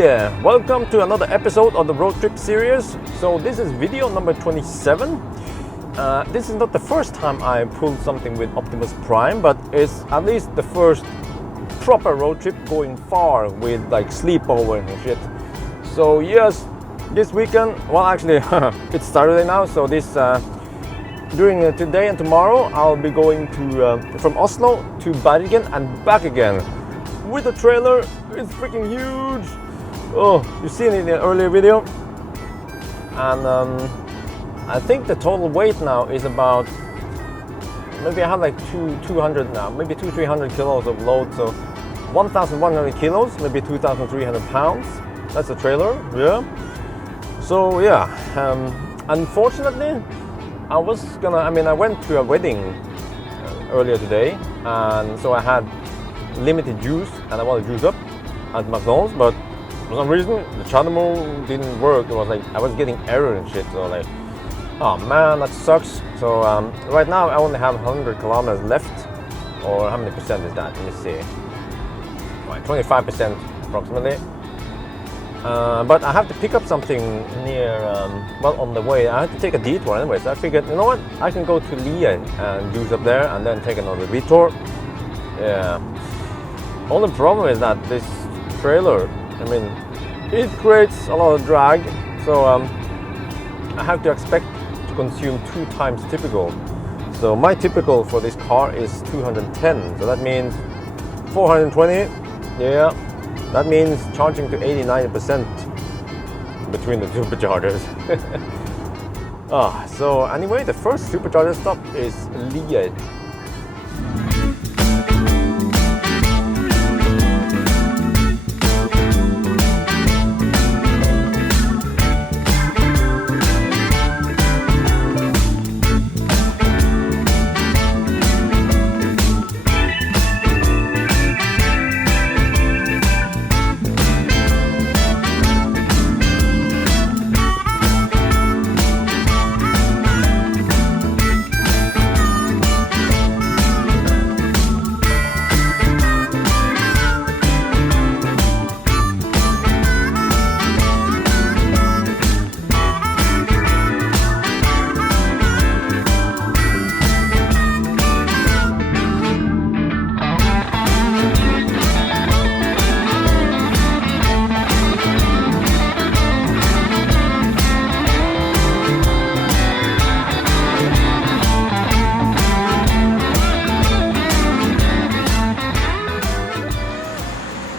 Yeah, welcome to another episode of the road trip series. So this is video number 27. This is not the first time I pulled something with Optimus Prime, but it's at least the first proper road trip going far with like sleepover and shit. So yes, this weekend, well actually it's Saturday now, so this during today and tomorrow I'll be going to from Oslo to Bergen and back again with a trailer. It's freaking huge. Oh, you've seen it in the earlier video. And I think the total weight now is about, maybe I have like 200 now, maybe 200-300 kilos of load, so 1,100 kilos, maybe 2,300 pounds. That's the trailer, yeah. So yeah, unfortunately, I went to a wedding earlier today, and so I had limited juice, and I wanted to juice up at McDonald's, but for some reason the Chademo didn't work. It was like I was getting error and shit, so like, oh man, that sucks. So right now I only have 100 kilometers left, or how many percent is that? Let me see, right, 25% approximately. But I have to pick up something near, well, on the way. I had to take a detour anyway, so I figured, you know what, I can go to Bergen and juice up there and then take another detour. Yeah. Only problem is that this trailer, I mean, it creates a lot of drag, so I have to expect to consume 2 times typical. So my typical for this car is 210, so that means 420, yeah. That means charging to 80-90% between the superchargers. So anyway, the first supercharger stop is Bergen.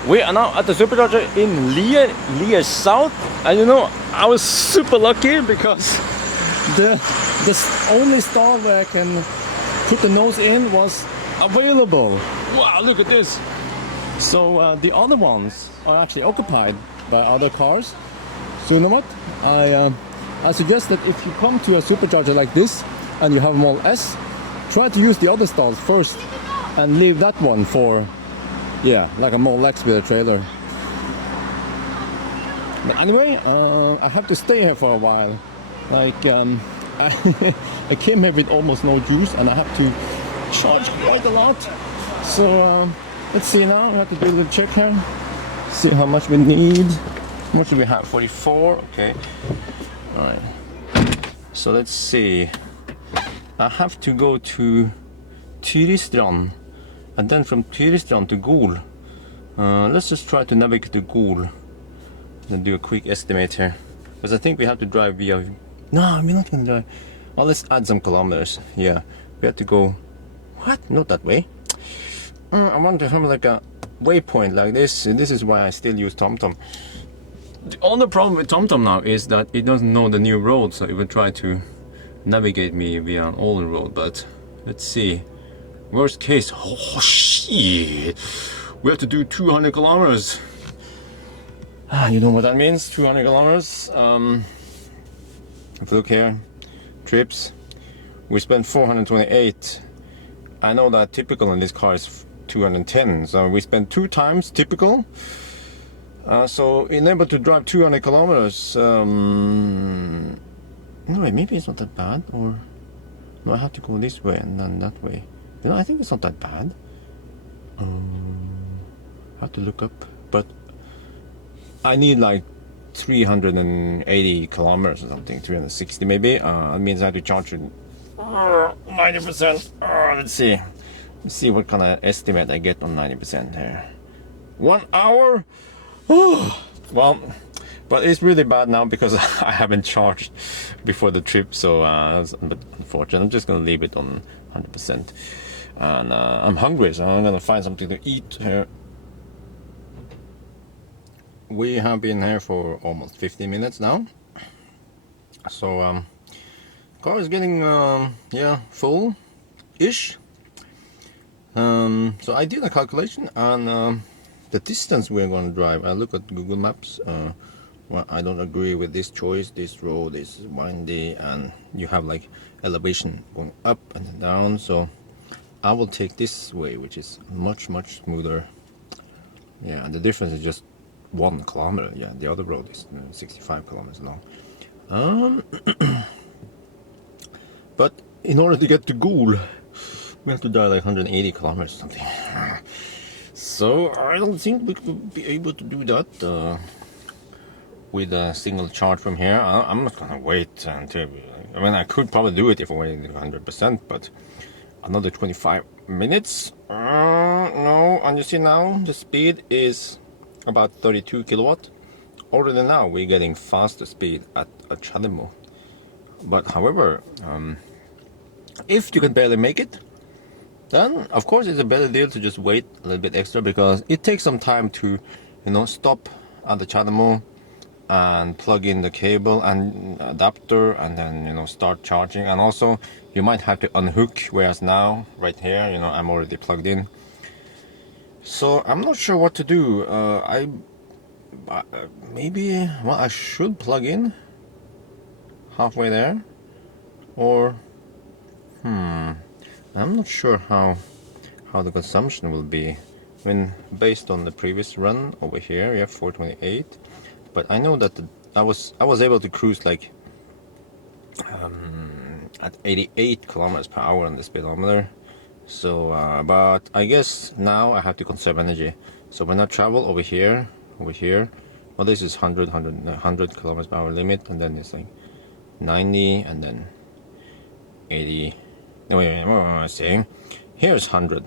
We are now at the supercharger in Lier South, and you know, I was super lucky because the only stall where I can put the nose in was available. Wow, look at this! So the other ones are actually occupied by other cars. So you know what? I suggest that if you come to a supercharger like this and you have a Model S, try to use the other stalls first and leave that one for, yeah, like a Model X with a trailer. But anyway, I have to stay here for a while. Like, I came here with almost no juice and I have to charge quite a lot. So let's see now, we have to do a little check here. See how much we need. How much do we have? 44, okay. Alright. So let's see. I have to go to Tyristrand, and then from Tyristrand to Gol. Let's just try to navigate to Gol and do a quick estimate here, because I think we have to drive via, no, we're not gonna drive, well, let's add some kilometers. Yeah, we have to go, what, not that way. I want to have like a waypoint like this. This is why I still use TomTom. The only problem with TomTom now is that it doesn't know the new road, so it will try to navigate me via an older road. But let's see, worst case, oh shit, we have to do 200 kilometers. You know what that means, 200 kilometers. If you look here, trips, we spent 428. I know that typical in this car is 210, so we spent 2 times typical. So being able to drive 200 kilometers, no, maybe it's not that bad, or no, I have to go this way and then that way. You know, I think it's not that bad. I have to look up, but I need like 380 kilometers or something, 360 maybe. That means I have to charge it 90%. Let's see. Let's see what kind of estimate I get on 90% here. 1 hour? Well, but it's really bad now because I haven't charged before the trip, so that's a bit unfortunate. I'm just gonna leave it on 100%. And I'm hungry, so I'm gonna find something to eat here. We have been here for almost 15 minutes now, so car is getting yeah, full-ish. So I did a calculation, and the distance we're going to drive, I look at Google Maps. Well, I don't agree with this choice. This road is windy and you have like elevation going up and down, so I will take this way, which is much smoother. Yeah, and the difference is just 1 kilometer. Yeah, the other road is 65 kilometers long. But in order to get to Gol, we have to drive like 180 kilometers or something. So I don't think we could be able to do that with a single charge from here. I'm not gonna wait until, I mean, I could probably do it if I waited 100%, but another 25 minutes? No, and you see now the speed is about 32 kilowatt. Already now we're getting faster speed at Chademo. But however, if you can barely make it, then of course it's a better deal to just wait a little bit extra, because it takes some time to, you know, stop at the Chademo and plug in the cable and adapter, and then, you know, start charging. And also you might have to unhook, whereas now right here, you know, I'm already plugged in. So I'm not sure what to do. Maybe, well, I should plug in halfway there, or I'm not sure how the consumption will be. I mean, based on the previous run over here, we have 428, but I know that I was able to cruise like at 88 kilometers per hour on the speedometer. So but I guess now I have to conserve energy. So when I travel over here, well, this is 100 kilometers per hour limit, and then it's like 90, and then 80. No, wait, what am I saying? Here's 100,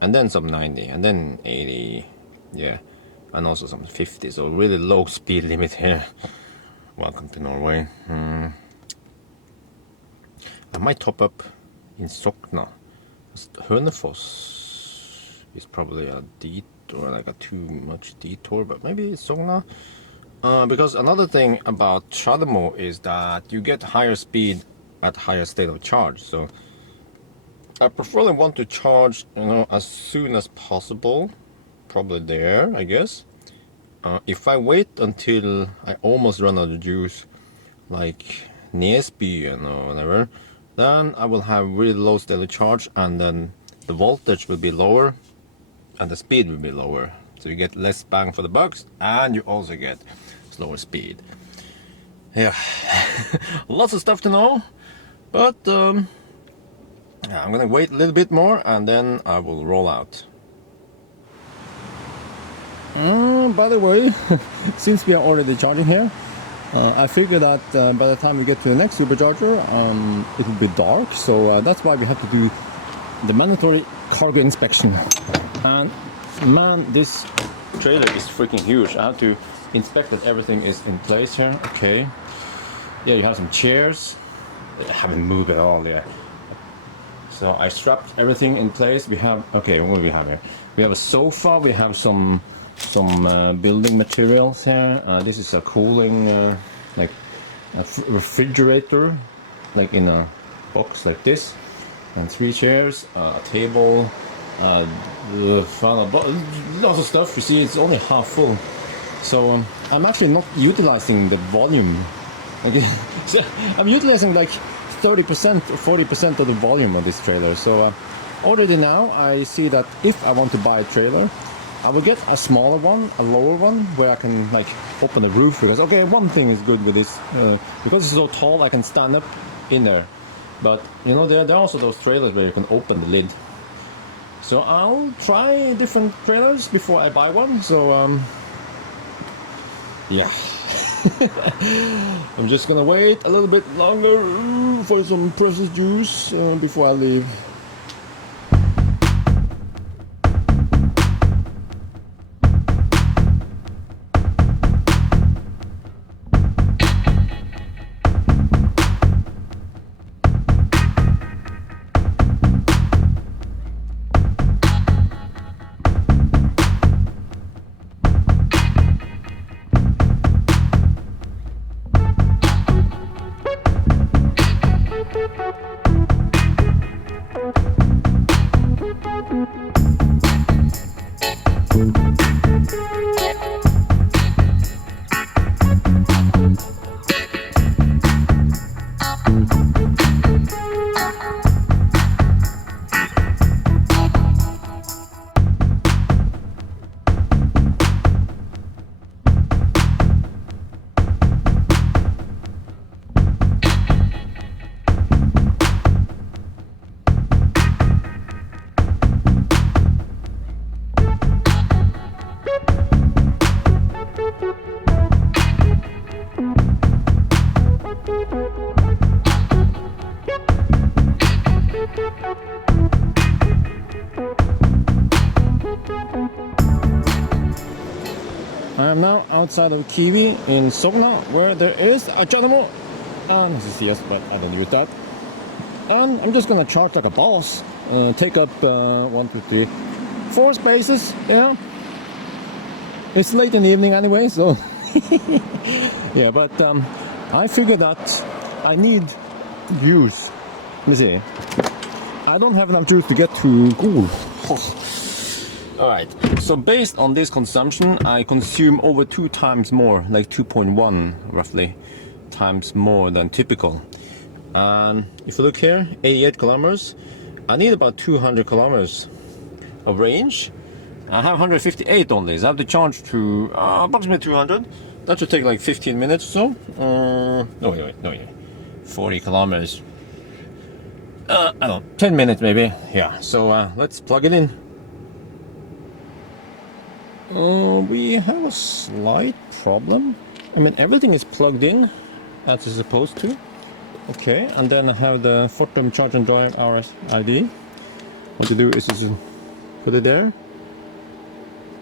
and then some 90, and then 80, yeah, and also some 50. So really low speed limit here. Welcome to Norway. I might top up in Sokna. Hønefoss is probably a detour, like a too much detour, but maybe it's Sogna. Because another thing about Chademo is that you get higher speed at higher state of charge. So I preferably want to charge, you know, as soon as possible, probably there, I guess. If I wait until I almost run out of juice, like Nesby and whatever, then I will have really low steady charge, and then the voltage will be lower and the speed will be lower. So you get less bang for the bucks, and you also get slower speed. Yeah, lots of stuff to know, but yeah, I'm gonna wait a little bit more and then I will roll out. By the way, since we are already charging here, I figure that by the time we get to the next supercharger, it will be dark, so that's why we have to do the mandatory cargo inspection. And man, this trailer is freaking huge. I have to inspect that everything is in place here. Okay, yeah, you have some chairs. I haven't moved at all yet. So I strapped everything in place. We have, okay, what do we have here? We have a sofa. We have some building materials here. This is a cooling, like a refrigerator, like in a box like this, and 3 chairs, a table, lots of stuff. You see, it's only half full. So I'm actually not utilizing the volume. Okay. So I'm utilizing like 30% or 40% of the volume of this trailer. So already now I see that if I want to buy a trailer, I will get a smaller one, a lower one, where I can like open the roof, because okay, one thing is good with this, because it's so tall I can stand up in there. But you know, there are also those trailers where you can open the lid. So I'll try different trailers before I buy one. So Yeah. I'm just gonna wait a little bit longer for some processed juice before I leave. I am now outside of Kiwi in Sogna, where there is a Janamo and this is yes, but I don't use that. And I'm just gonna charge like a boss, take up 1, 2, 3, 4 spaces. Yeah, it's late in the evening anyway, so yeah. But I figured that I need juice. Let me see. I don't have enough juice to get to Gol. Alright, so based on this consumption, I consume over 2 times more, like 2.1 roughly times more than typical. And if you look here, 88 kilometers, I need about 200 kilometers of range. I have 158 only, so I have to charge to approximately 200. That should take like 15 minutes or so. No, wait, 40 kilometers. I don't know, 10 minutes maybe. Yeah, so let's plug it in. We have a slight problem. I mean, everything is plugged in as it's supposed to. Okay, and then I have the Fortum Charge and Drive RFID. What you do is just put it there.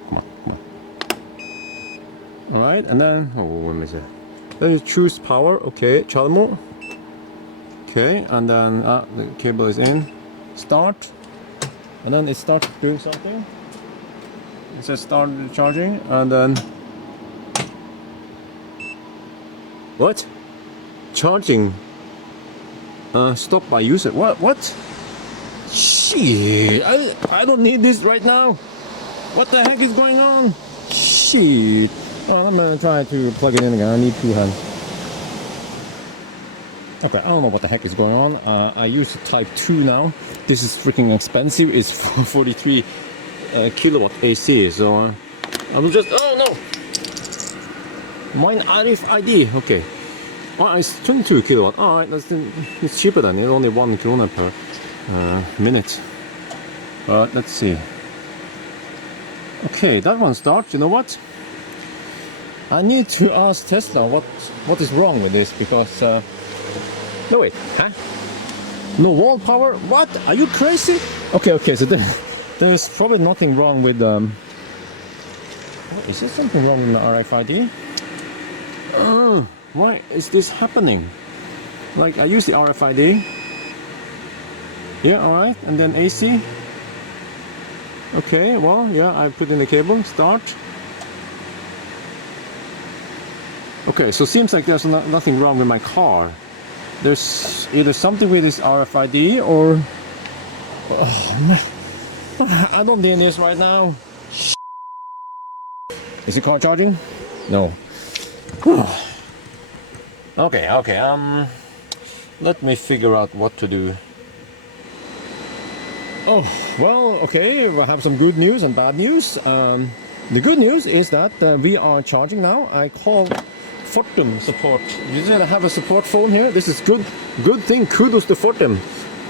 Come on. Alright, and then, let me see. Then you choose power, okay, Chalmo. Okay, and then the cable is in. Start. And then it starts doing something. It says start charging, and then what? Charging. Stop by user. What? Shit! I don't need this right now. What the heck is going on? Shit! Oh, I'm gonna try to plug it in again. I need 2 hands. Okay, I don't know what the heck is going on. I use Type 2 now. This is freaking expensive. It's 43 kilowatt AC, so I'm just, oh no, mine RFID. Okay, oh, it's 22 kilowatt. All right, it's cheaper than it's only 1 krona per minute. Let's see. Okay, that one starts. You know what? I need to ask Tesla what is wrong with this, because no wait, huh? No wall power? What? Are you crazy? Okay, so there's probably nothing wrong with is there something wrong with the RFID? Why is this happening? Like, I use the RFID. Yeah, alright, and then AC. Okay, well, yeah, I put in the cable, start. Okay, so seems like there's nothing wrong with my car. There's either something with this RFID or... Oh, man. I don't need this right now. Is the car charging? No. Okay, let me figure out what to do. Oh, well, okay, we have some good news and bad news. The good news is that we are charging now. I called Fortum support. You said I have a support phone here. This is good thing. Kudos to Fortum.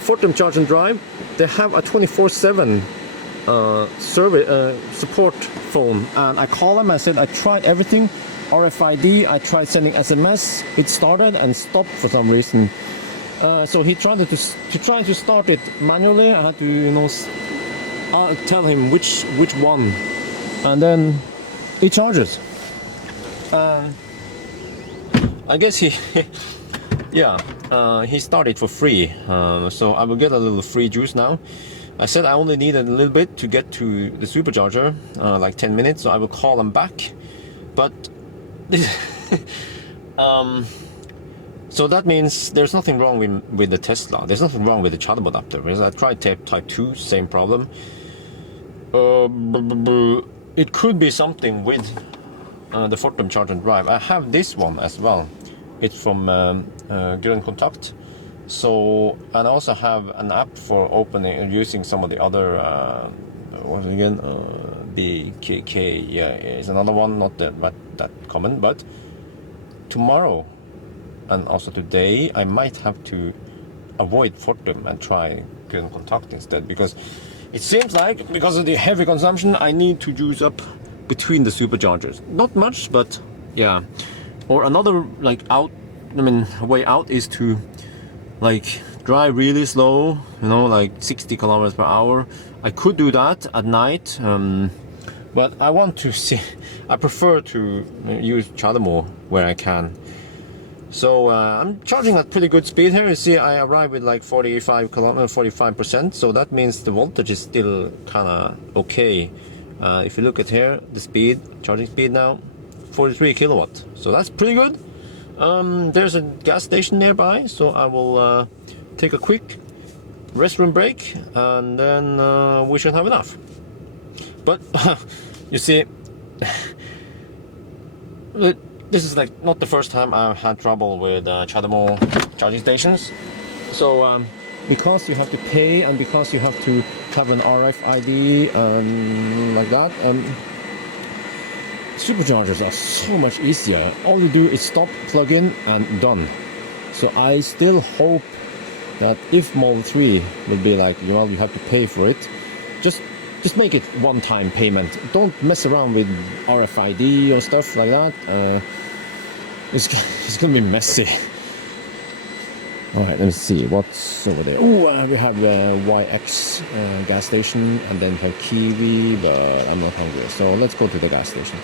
Fortum Charge and Drive. They have a 24/7 service support phone, and I called them. I said I tried everything. RFID. I tried sending SMS. It started and stopped for some reason. So he tried to start it manually. I had to, tell him which one, and then it charges. I guess he started for free, so I will get a little free juice now. I said I only needed a little bit to get to the supercharger, like 10 minutes, so I will call them back. But so that means there's nothing wrong with the Tesla. There's nothing wrong with the charger adapter. Because I tried Type 2, same problem. It could be something with the Fortum Charge and Drive. I have this one as well. It's from Grønn Kontakt. So, and I also have an app for opening and using some of the other what again? BKK. Yeah, is another one, not that common. But tomorrow and also today, I might have to avoid Fortum and try Grønn Kontakt instead, because it seems like, because of the heavy consumption, I need to juice up between the superchargers. Not much, but yeah. Or another way out is to drive really slow, like 60 kilometers per hour. I could do that at night, but I want to see. I prefer to use CHAdeMO where I can. So I'm charging at pretty good speed here. You see, I arrive with like 45%. So that means the voltage is still kind of okay. If you look at here, the speed, charging speed now, 43 kilowatt. So that's pretty good. There's a gas station nearby, so I will take a quick restroom break, and then we should have enough. But you see, this is like not the first time I've had trouble with CHAdeMO charging stations. So because you have to pay and because you have to have an RFID like that, superchargers are so much easier. All you do is stop, plug in, and done. So I still hope that if Model 3 would be like, well, you have to pay for it, just make it one-time payment. Don't mess around with RFID or stuff like that. It's gonna be messy. Alright, let me see what's over there. Oh, we have YX gas station, and then we have Kiwi, but I'm not hungry, so let's go to the gas station.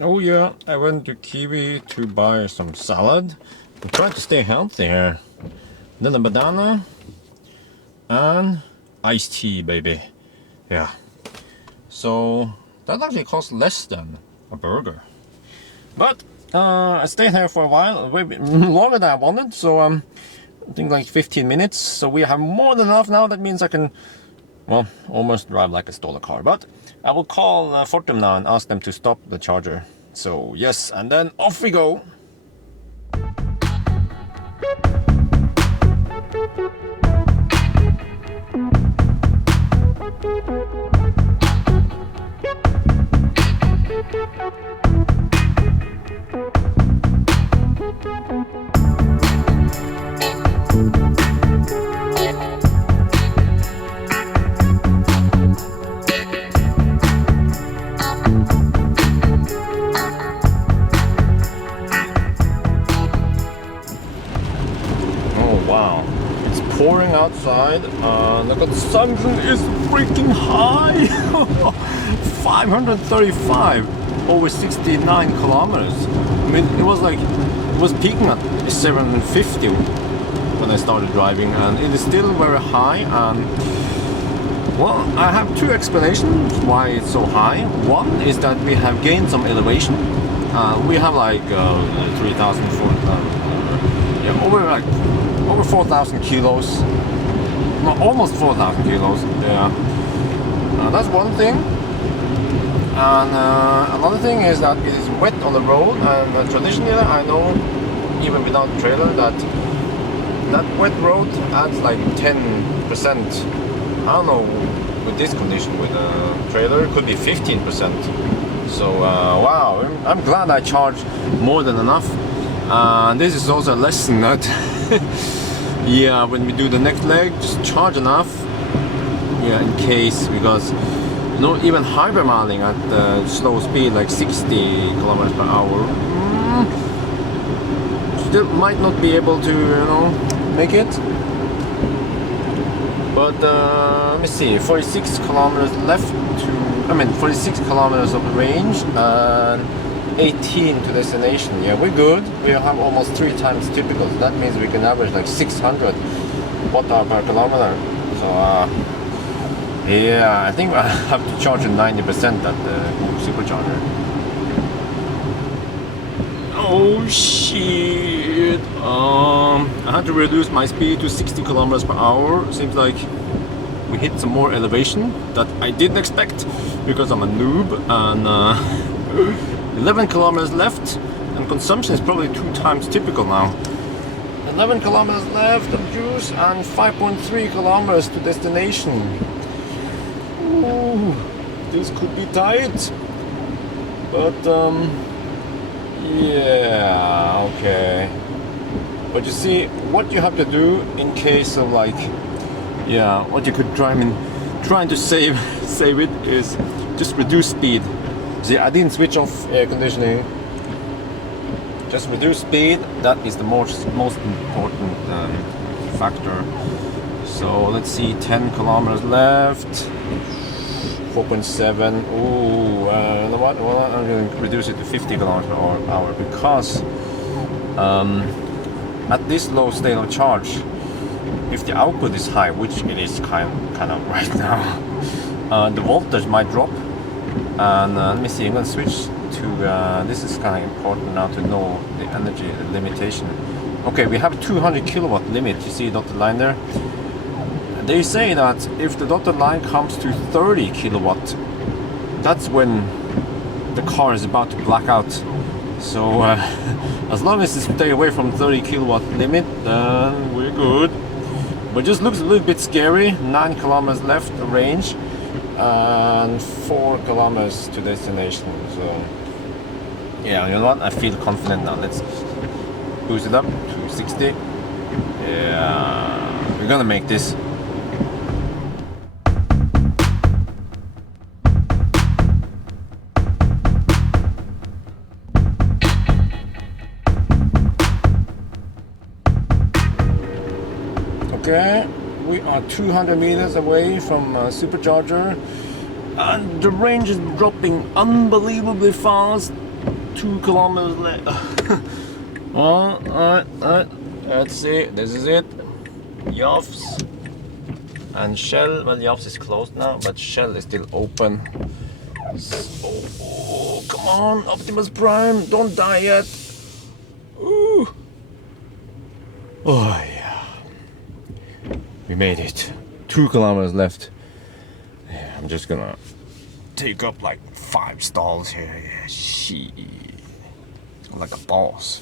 Oh yeah, I went to Kiwi to buy some salad. I'm trying to stay healthy here. Then a banana and iced tea, baby. Yeah. So that actually costs less than a burger. But I stayed here for a while, way longer than I wanted. So I think like 15 minutes. So we have more than enough now. That means I can, well, almost drive like I stole a car. But I will call Fortum now and ask them to stop the charger. So yes, and then off we go. Pouring outside, the consumption is freaking high. 535 over 69 kilometers. I mean, it was peaking at 750 when I started driving, and it is still very high. Well, I have two explanations why it's so high. One is that we have gained some elevation. We have like 3,000, 4,000, over 4,000 kilos, no, almost 4,000 kilos. Yeah, that's one thing. And another thing is that it is wet on the road, and traditionally I know, even without the trailer, that wet road adds like 10%. I don't know with this condition with a trailer, it could be 15%. So wow, I'm glad I charged more than enough. This is also a lesson that yeah, when we do the next leg, just charge enough, yeah, in case, because even hypermiling at slow speed, like 60 kilometers per hour, still might not be able to, make it. But let me see, 46 kilometers left to, 46 kilometers of range and 18 to destination. Yeah, we're good. We have almost 3 times typical. So that means we can average like 600 watt-hour per kilometer. So yeah, I think I have to charge it 90% at the supercharger. Oh shit! I had to reduce my speed to 60 kilometers per hour. Seems like we hit some more elevation that I didn't expect because I'm a noob. And 11 kilometers left, and consumption is probably 2 times typical now. 11 kilometers left of juice and 5.3 kilometers to destination. Ooh, this could be tight, but yeah, okay. But you see, what you have to do in case of like, yeah, what you could trying to save it is just reduce speed. See, I didn't switch off air conditioning. Just reduce speed. That is the most important factor. So let's see, 10 kilometers left. 4.7. Ooh, you know what? Well, I'm going to reduce it to 50 kilometers per hour because at this low state of charge, if the output is high, which it is kind of right now, the voltage might drop. And let me see, I'm going to switch to, this is kind of important now to know the energy limitation. Okay, we have 200 kilowatt limit, you see dotted line there. They say that if the dotted line comes to 30 kilowatt, that's when the car is about to black out. So as long as you stay away from 30 kilowatt limit, then we're good. But just looks a little bit scary. 9 kilometers left range and 4 kilometers to destination. So yeah, you know what? I feel confident now. Let's boost it up to 60. Yeah, we're gonna make this. Okay, we are 200 meters away from supercharger, and the range is dropping unbelievably fast. 2 kilometers left. Alright, let's see, this is it. Jafs and Shell. Well, Jafs is closed now, but Shell is still open. So, oh, come on, Optimus Prime, don't die yet. Ooh. Oh yeah. We made it. 2 kilometers left. Yeah, I'm just gonna take up like 5 stalls here. Yeah, shit. I'm like a boss.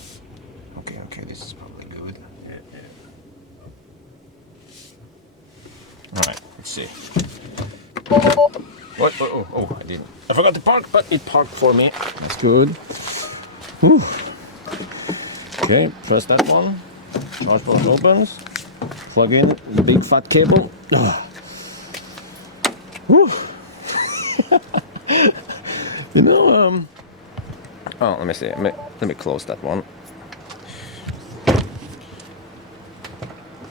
Okay, this is probably good. Yeah. Alright, let's see. What? Oh, I didn't. I forgot to park, but it parked for me. That's good. Whew. Okay, press that one. Charge port opens. Plug in the big fat cable. You know, oh, let me see. Let me close that one.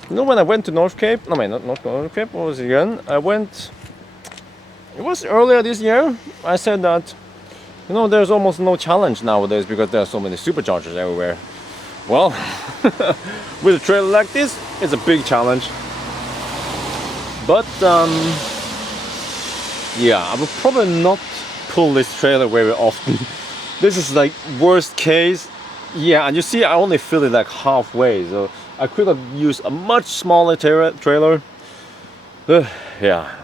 You know, when I went to North Cape, not North Cape, what was it again? It was earlier this year. I said that, you know, there's almost no challenge nowadays because there are so many superchargers everywhere. Well, with a trailer like this, it's a big challenge. But yeah, I will probably not pull this trailer very often. This is like worst case. Yeah, and you see, I only fill it like halfway, so I could have used a much smaller trailer. Yeah.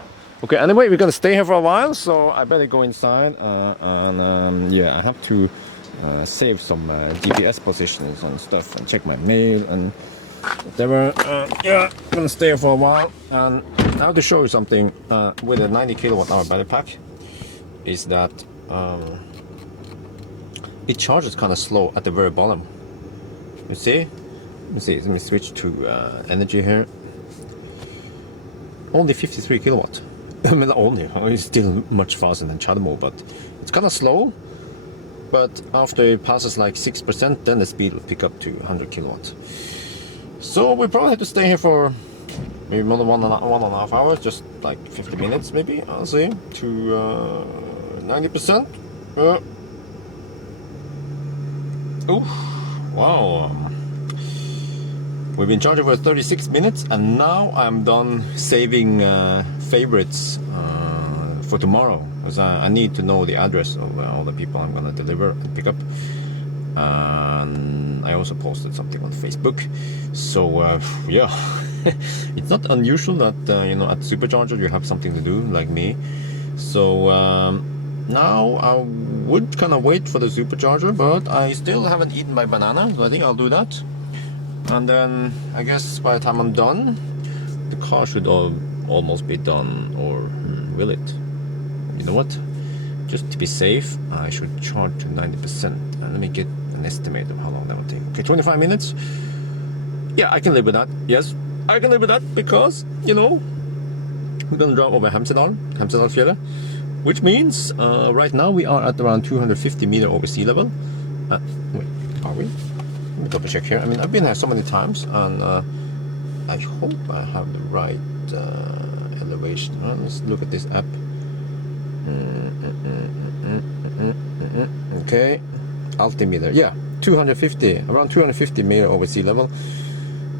Okay. Anyway, we're gonna stay here for a while, so I better go inside. Yeah, I have to save some GPS positions and stuff, and check my mail and whatever. Yeah, I'm gonna stay here for a while, and I have to show you something with a 90 kilowatt hour battery pack. Is that it charges kind of slow at the very bottom. You see? Let me switch to energy here. Only 53 kilowatt. I mean, only it's still much faster than CHAdeMO, but it's kind of slow. But after it passes like 6%, then the speed will pick up to 100 kilowatts. So we probably have to stay here for maybe more than one and a half hours, just like 50 minutes maybe, I'll say, to 90%. Wow. We've been charging for 36 minutes, and now I'm done saving favorites for tomorrow, because I need to know the address of all the people I'm gonna deliver and pick up. And I also posted something on Facebook. So yeah, it's not unusual that you know, at supercharger you have something to do, like me. So now I would kind of wait for the supercharger, but I still haven't eaten my banana, so I think I'll do that. And then I guess by the time I'm done, the car should almost be done, or will it? You know what? Just to be safe, I should charge to 90%. And let me get an estimate of how long that will take. Okay, 25 minutes. Yeah, I can live with that. Yes, I can live with that, because, you know, we're gonna drive over Hemsedalsfjellet, which means right now we are at around 250 meters over sea level. Wait, are we? Let me double check here. I mean, I've been here so many times, and I hope I have the right elevation. Let's look at this app. Okay, altimeter. Yeah, 250, around 250 meters over sea level,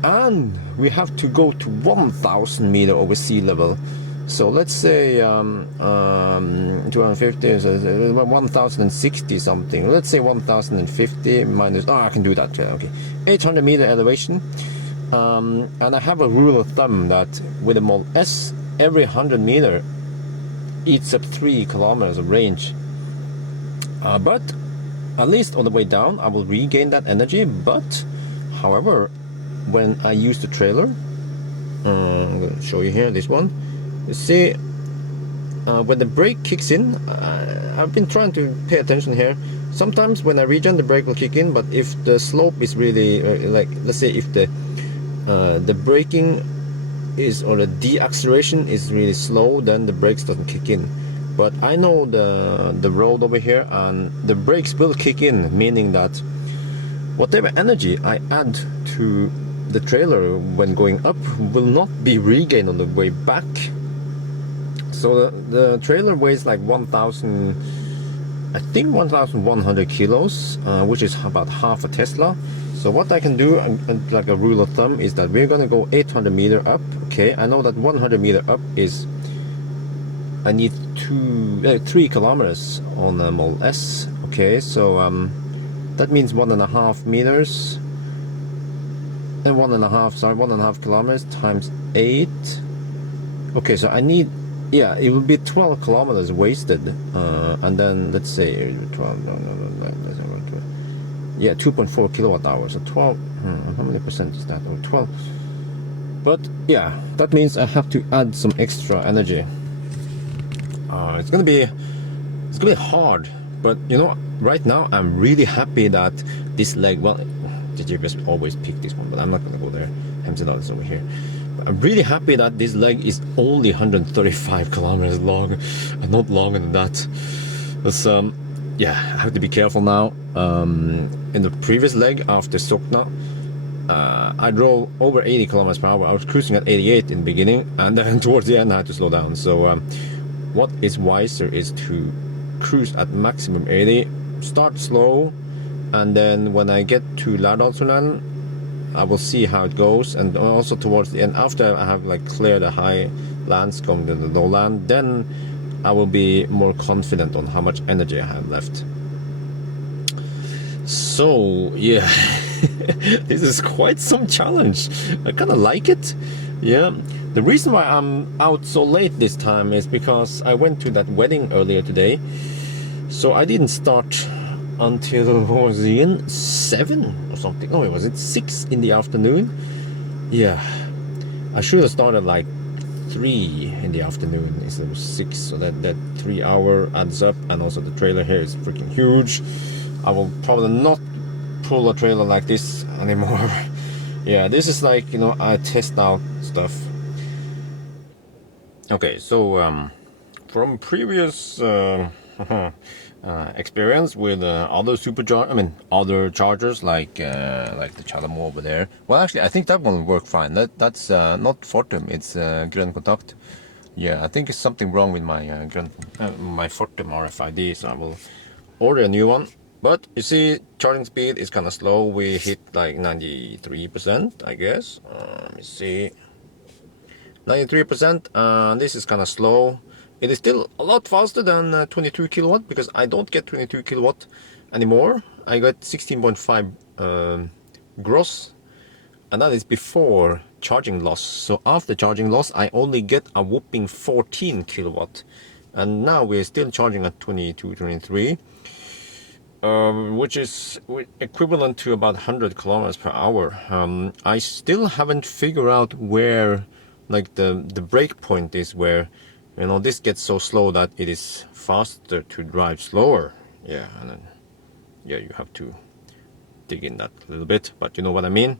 and we have to go to 1,000 meters over sea level. So let's say 250 is 1,060 something. Let's say 1,050 minus. Oh, I can do that. Yeah, okay. 800 meter elevation. And I have a rule of thumb that with a Model S, every 100 meter eats up 3 kilometers of range. But at least on the way down, I will regain that energy. But however, when I use the trailer, I'm going to show you here, this one. You see, when the brake kicks in, I've been trying to pay attention here. Sometimes when I regen, the brake will kick in, but if the slope is really like, let's say if the braking is, or the deacceleration is really slow, then the brakes doesn't kick in. But I know the road over here, and the brakes will kick in, meaning that whatever energy I add to the trailer when going up will not be regained on the way back. So the trailer weighs like 1,000, I think 1,100 kilos, which is about half a Tesla. So what I can do, like a rule of thumb, is that we're gonna go 800 meter up. Okay, I know that 100 meter up is, I need 3 kilometers on a Model S. Okay, so that means 1.5 meters, and 1.5 kilometers times 8. Okay, so I need, yeah, it will be 12 kilometers wasted, and then let's say 12, yeah, 2.4 kilowatt hours. So 12, how many percent is that? Oh, 12. But yeah, that means I have to add some extra energy. It's gonna be hard, but you know, right now I'm really happy that this leg, well, the GPS always pick this one, but I'm not gonna go there. Hemsedal is over here. I'm really happy that this leg is only 135 kilometers long, and not longer than that. But yeah, I have to be careful now. In the previous leg after Sokna, I drove over 80 kilometers per hour. I was cruising at 88 in the beginning, and then towards the end I had to slow down. So what is wiser is to cruise at maximum 80, start slow, and then when I get to Lærdalstunnelen, I will see how it goes, and also towards the end, after I have like cleared the high lands, going to the low land, then I will be more confident on how much energy I have left. So yeah, this is quite some challenge. I kind of like it. Yeah, the reason why I'm out so late this time is because I went to that wedding earlier today, so I didn't start until, what was it again, 7 or something. Oh, was it 6 in the afternoon? Yeah, I should have started like 3 in the afternoon instead of 6, so that 3 hour adds up. And also the trailer here is freaking huge. I will probably not pull a trailer like this anymore. Yeah, this is like, you know, I test out stuff. Okay, so from previous experience with other chargers like the Chalamo over there. Well, actually, I think that one will work fine. That's not Fortum, it's Grønn Kontakt. Yeah, I think it's something wrong with my my Fortum RFID, so I will order a new one. But you see, charging speed is kind of slow. We hit like 93%, I guess. Let me see. 93%, this is kind of slow. It is still a lot faster than 22 kilowatt because I don't get 22 kilowatt anymore. I got 16.5 gross, and that is before charging loss. So after charging loss, I only get a whopping 14 kilowatt. And now we're still charging at 22, 23, which is equivalent to about 100 kilometers per hour. I still haven't figured out where like the break point is, where this gets so slow that it is faster to drive slower. Yeah, and then you have to dig in that a little bit, but you know what I mean.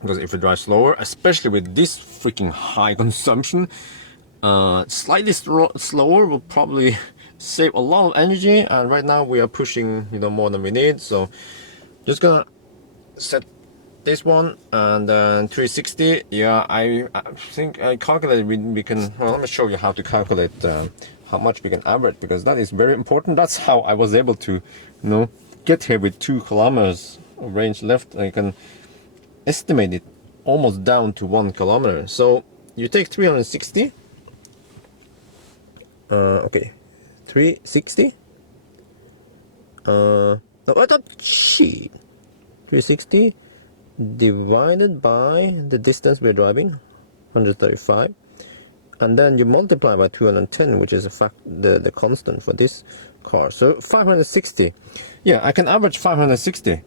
Because if you drive slower, especially with this freaking high consumption, slightly slower will probably save a lot of energy. And right now we are pushing more than we need, so just gonna set this one and then 360. Yeah, I think I calculated we can, well, let me show you how to calculate how much we can average, because that is very important. That's how I was able to get here with 2 kilometers of range left. I can estimate it almost down to 1 kilometer. So you take 360, okay, 360, no, I thought, shit, 360 divided by the distance we're driving, 135, and then you multiply by 210, which is the constant for this car. So 560. Yeah, I can average 560.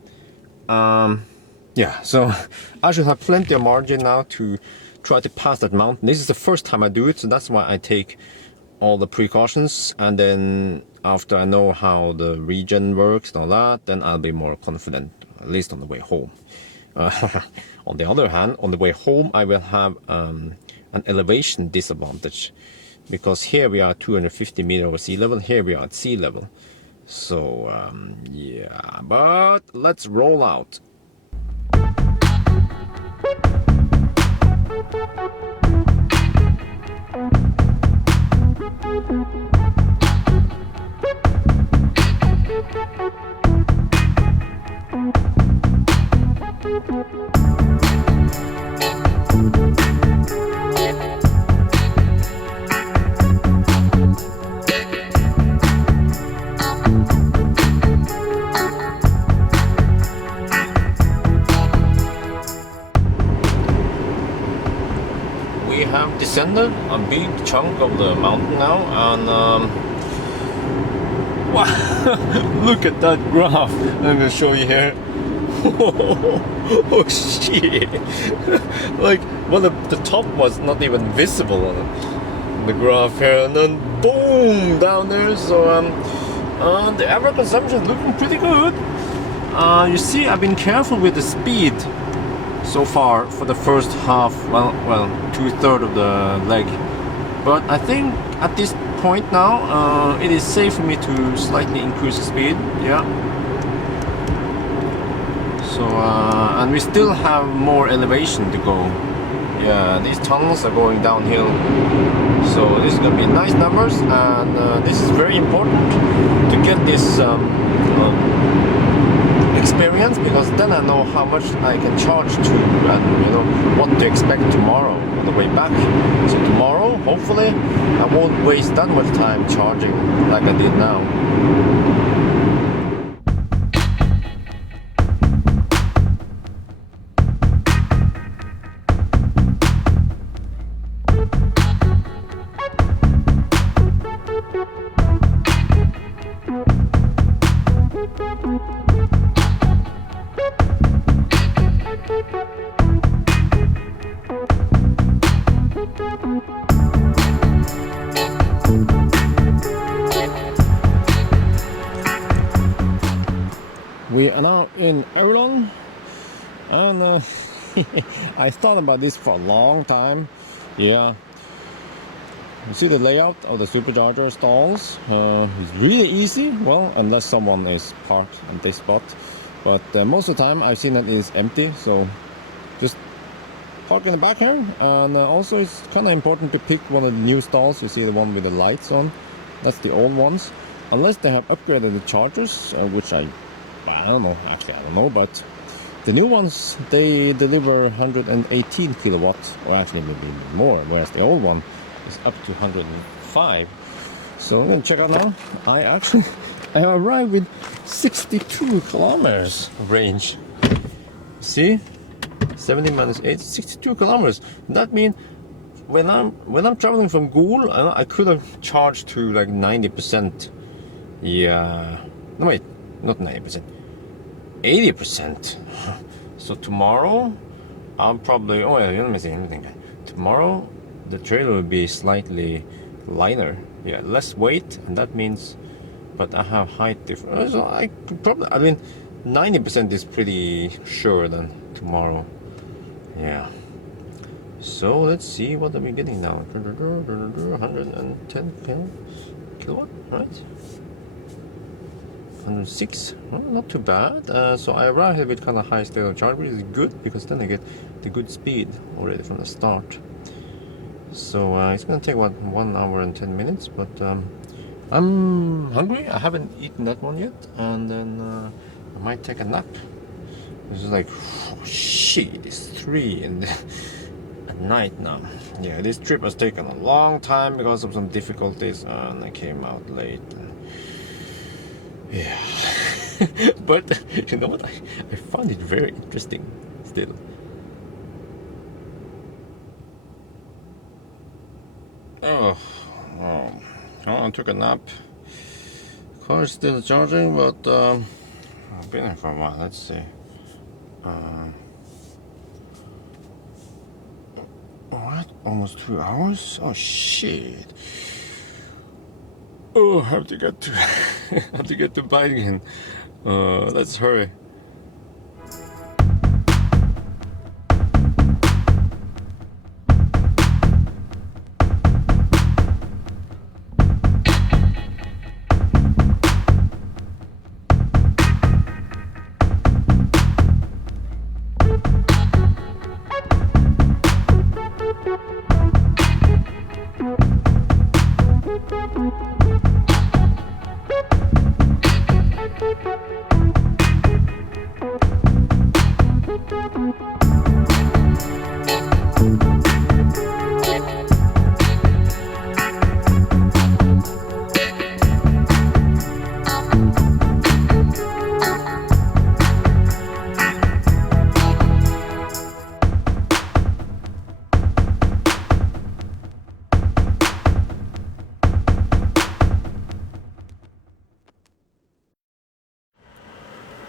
Yeah, so I should have plenty of margin now to try to pass that mountain. This is the first time I do it, so that's why I take all the precautions, and then after I know how the regen works and all that, then I'll be more confident, at least on the way home. On the other hand, on the way home, I will have an elevation disadvantage, because here we are 250 meters over sea level, here we are at sea level. So yeah, but let's roll out. We have descended a big chunk of the mountain now, and wow, look at that graph. I'm gonna show you here. Oh shit! Like, well, the top was not even visible on the graph here, and then boom down there. So the average consumption is looking pretty good. You see, I've been careful with the speed so far for the first half, well 2/3 of the leg, but I think at this point now it is safe for me to slightly increase the speed. Yeah, so and we still have more elevation to go. Yeah, these tunnels are going downhill, so this is gonna be nice numbers, and this is very important to get this experience, because then I know how much I can charge to, and what to expect tomorrow on the way back. So tomorrow, hopefully, I won't waste that much time charging like I did now. We are now in Bergen, and I thought about this for a long time. Yeah, You see the layout of the supercharger stalls. It's really easy. Well, unless someone is parked at this spot. But most of the time I've seen that it's empty. So just park in the back here. And also it's kind of important to pick one of the new stalls. You see the one with the lights on. That's the old ones. Unless they have upgraded the chargers, which I don't know. Actually, I don't know. But the new ones, they deliver 118 kilowatts, or actually maybe more, whereas the old one is up to 105. So I'm gonna check out now. I arrived with 62 kilometers range. See, 70 minus 8, 62 kilometers. That means when I'm traveling from Gol, I could have charged to like 90%. Yeah, no wait, not 90%. 80%. So tomorrow I'm probably, oh yeah, let me see anything. Tomorrow the trailer will be slightly lighter, yeah, less weight, and that means, but I have height difference, so I could probably, I mean 90% is pretty sure then tomorrow. Yeah, so let's see what are we getting now. 110 kilowatt, right? 106, well, not too bad. So I arrived here with kind of high state of charge, which is good because then I get the good speed already from the start. So it's gonna take what, 1 hour and 10 minutes, but I'm hungry. I haven't eaten that one yet, and then I might take a nap. This is like, oh, shit, it's 3 at night now. Yeah, this trip has taken a long time because of some difficulties, and I came out late. Yeah. But you know what, I found it very interesting still. Oh, I took a nap. Car is still charging, but I've been here for a while. Let's see. What? Almost 2 hours? Oh shit! Oh, I have to get to have to get to Bergen. Let's hurry.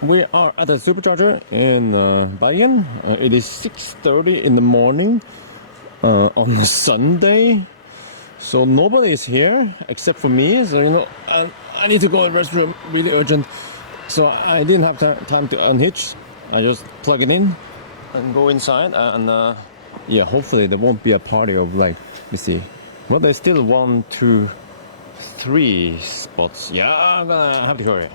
We are at a supercharger in Bergen. It is 6:30 in the morning on a Sunday, so nobody is here except for me. So you know, I need to go to the restroom, really urgent. So I didn't have time to unhitch. I just plug it in and go inside, and yeah, hopefully there won't be a party of like, let's see. Well, there's still 1, 2, 3 spots. Yeah, I'm gonna have to hurry.